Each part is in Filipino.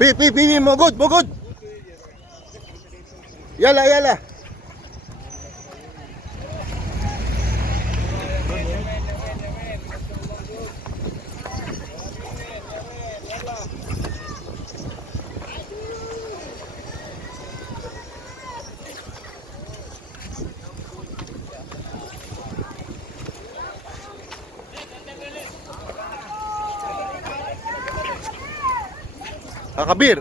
Pi, mogod. Yala. Kakabir.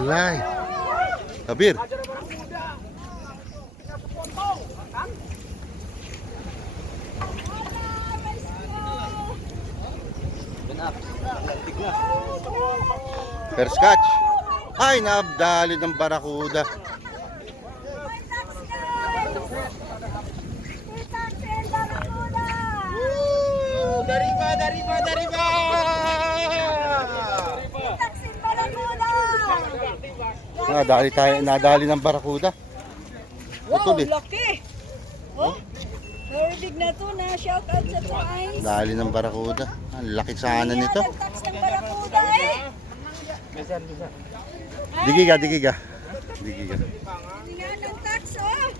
Alay. Kabir. First catch. Ay, nabdali ng barakuda. Dariba. Nadali ng barakuda. Wow, laki. Oh, very big na to na. Shout out sa Tuains. Dali ng barakuda. Ang laki sana nito. Tax ng barakuda eh. Digiga. Yan ang tax oh.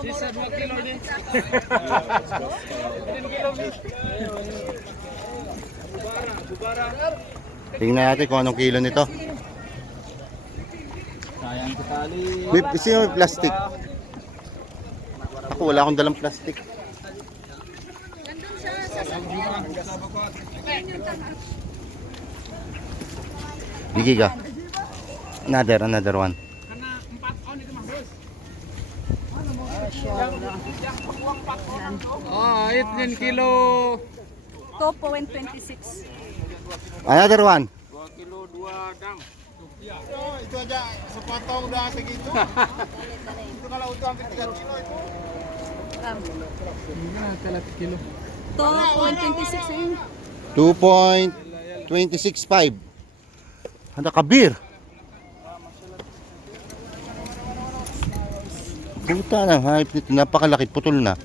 Sisa 2 kilo din. Tingnan natin kung anong kilo nito. Sayang kitali. Gusto nyo may plastic? Ako wala akong dalang plastic. Nandun siya sa sakyan. Digiga. Another one. Ah, 18 kilo. 2.26. Another one. 2 kilo 2 dam. Itu aja sepotong udah segitu. Itu kalau utuh hampir 3 kilo itu. Kalahati kilo. 2.26 eh. 2.265. Ano kabir? Puta na, hype nito. Napakalaki, putol na.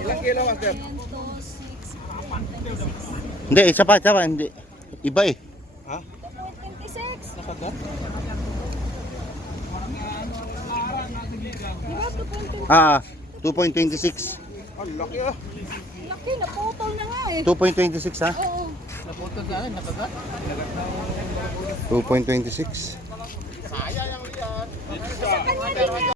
Ilang kilo mas Dep? Hindi, isa pa, hindi. Iba eh. Hah? 2.26. Nakagat? Di ba 2.26? 2.26. Oh, laki ah. Laki, naputol na nga eh. 2.26 ha? Oo. Naputol sa akin, nakagat. 2.26. Saya yang lihat. Sa kanya din yan.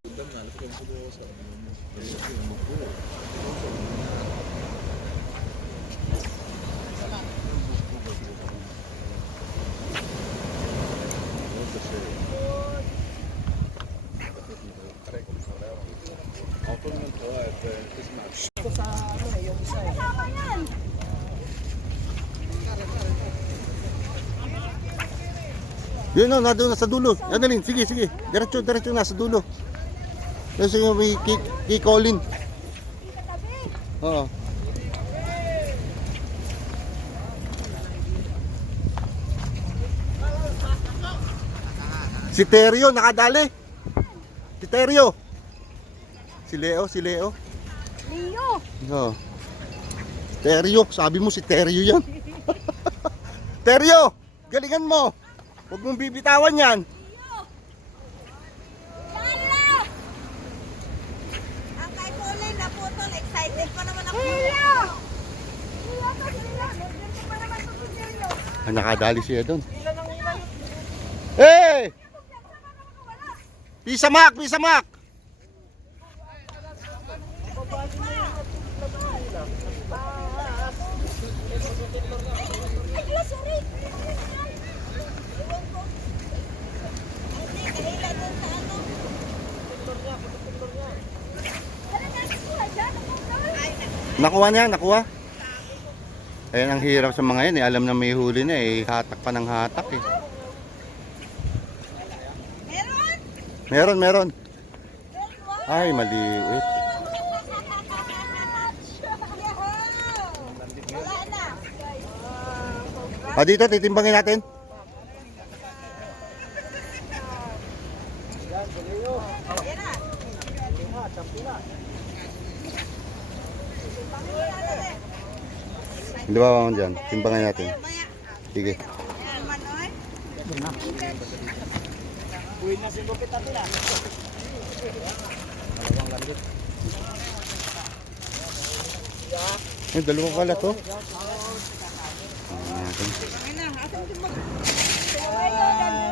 Kasama yan. Yun o, nandun na sa dulo. Yan sige. Diretso na sa dulo. Kasi may key calling. Oo. Si Terio, nakadali. Si Terio. Si Leo. Leo. Oo. Terio, sabi mo si Terio yan. Terio, galingan mo. Huwag mong bibitawan yan. Lala! Ang kay Colin naputol. Excited pa naman ako. Leo! Leo kasi Leo. Ganyan pa naman ito si Leo. Nakadali siya doon. Hey! Pisamak! Ay, sorry. Nakuha niya. Ayan ang hirap sa mga yan eh. Alam na may huli na eh. Hatak pa ng hatak eh. Meron. Ay, maliit. Dito, titimbangin natin. Yan na. Di ba mo dyan? Timbangan natin. Maya. Sige. Yan, Manoy. Dalawang kalat to. Yan na. Asan yung mag...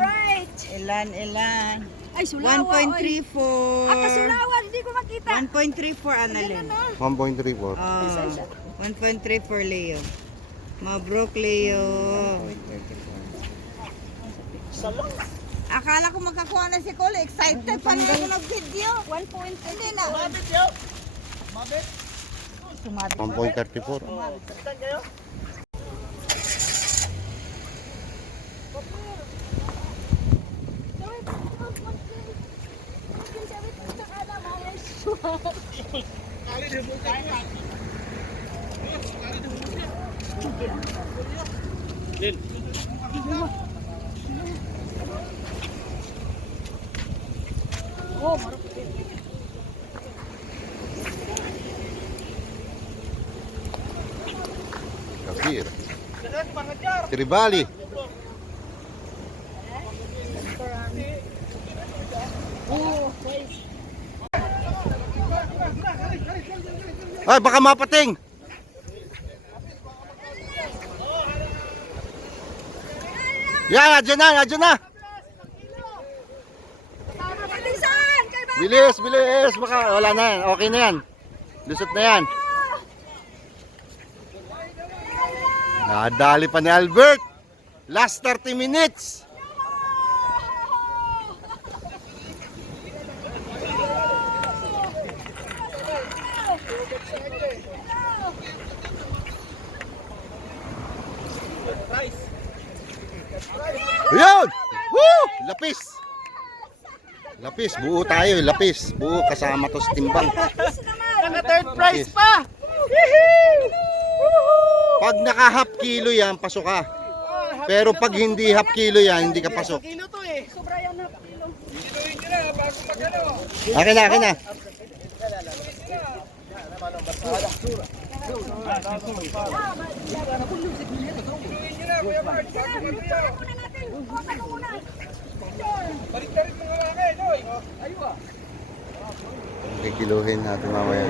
Right. Ilan. Ay, sulawa. 1.34. Sulawa, hindi ko makita. 1.34, Annalyn. 1.34. 1.34, Leo. Mabrok, Leo. Akala ko magkakuha na si Cole. Excited pa nga ako nag-video. 1.3. Hindi na. 1.34. Kafir. Tribali. Ay, baka mapating. Yan, nadyan na. Bilisan! Kay Bilis. Baka wala na yan. Okay na yan. Lusot na yan. Nadali pa ni Albert. Last 30 minutes. Ayun! Woo! Lapis, buo tayo, lapis. Buo kasama to sa timbang. Third prize pa! Pag naka half kilo yan, pasok ka. Pero pag hindi half kilo yan, hindi ka pasok. Kilo to eh. Sobra yan na kilo. Akin na. Kikiluhin natin mamaya.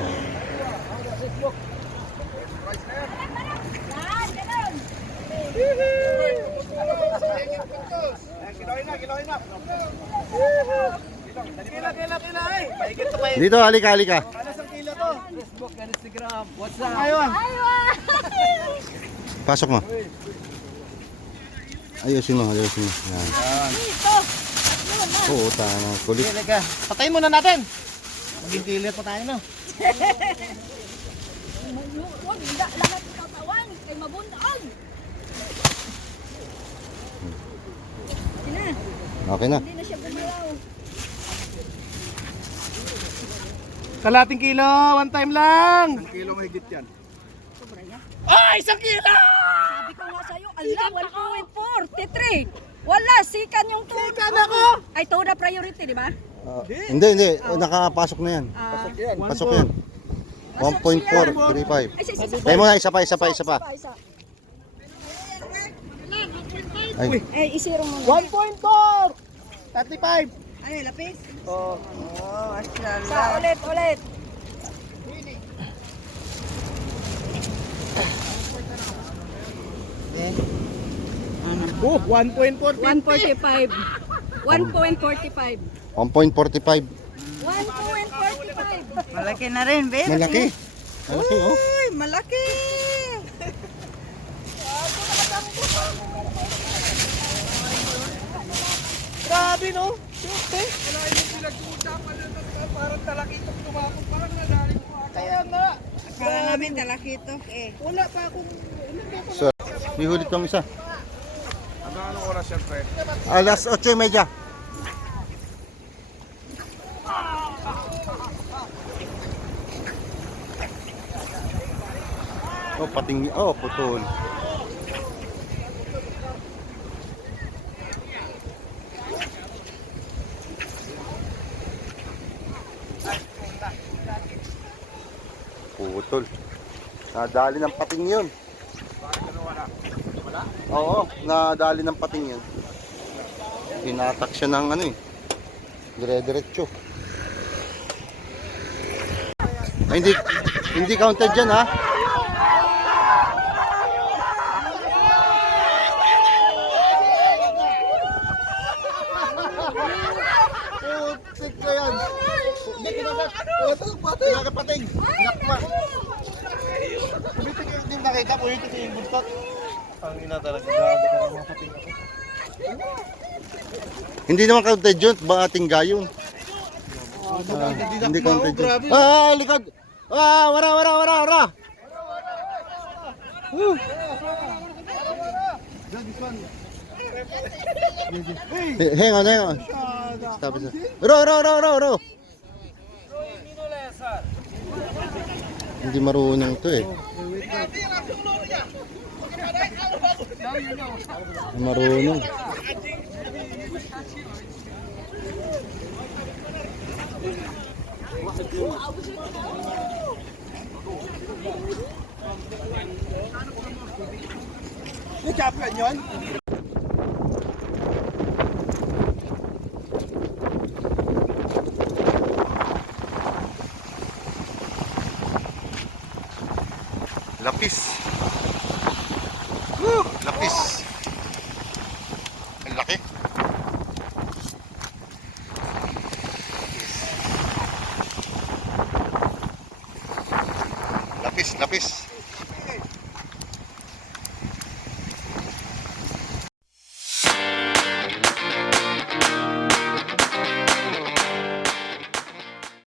Kiloin na. Kila eh. Mahigit to pa eh. Dito, halika. Alas ang kilo to. Facebook, Instagram. What's up? Ayun. Pasok mo. Ayusin mo. Yan. Oo, tama. Kulit. Halika. Patayin muna natin. Maging kilit pa tayo no. Huwag, lahat ng katawan. Kay mabunaan. Okay na. Hindi na siya gumalaw. Kalating kilo, one time lang. 1 kilo mahigit yan. Sobra niya. Ay, 1 kilo! Sabi ko nga sa'yo, ala, 1.43. Wala, sikan yung tuna. Sikan ako! Ay, tuna priority, di ba? Hindi. Nakapasok na yan. Pasok yan. 1.435. Ay, isa. Tayo mo na, isa pa. Isa. Ay, Eh, isiro mo na. 1.4! 35! Ano, lapis? Oh. Sa ulit. Oh, 1.4. 1.45. 1.45. 1.45. 1.45. Malaki na rin, babe. Malaki, oh. Uy, malaki. Grabe no? Siyempre. Wala yung pinag-uusapan na parang talakitong tumakot. Parang nadali ko. Kaya nga. Akala namin talakitok eh. Wala pa akong... So, may hulit kong isa. Hanggang anong oras yan, pre? Alas 8:30. Oh, pating, putol. Naputol. Nadali ng pating yun. Oo, nadali ng pating yun. Hinatak siya ng ano eh. Dire-diretso. Ay, hindi counted dyan ha. Putik ka yan. Hindi kinagat. Pating. Nakma. Pumitik yung nakita ko yun kasi yung buntot. Ang ina talaga. Grabe ka mga pating ako. Hindi naman counted yun. Bating gayon. Hindi counted yun. Likod. Wara. Hang on. Stop it. Ro. Hindi marunong to eh. Marunong. Champion yun? Lapis. Lapis. Ang laki. Lapis.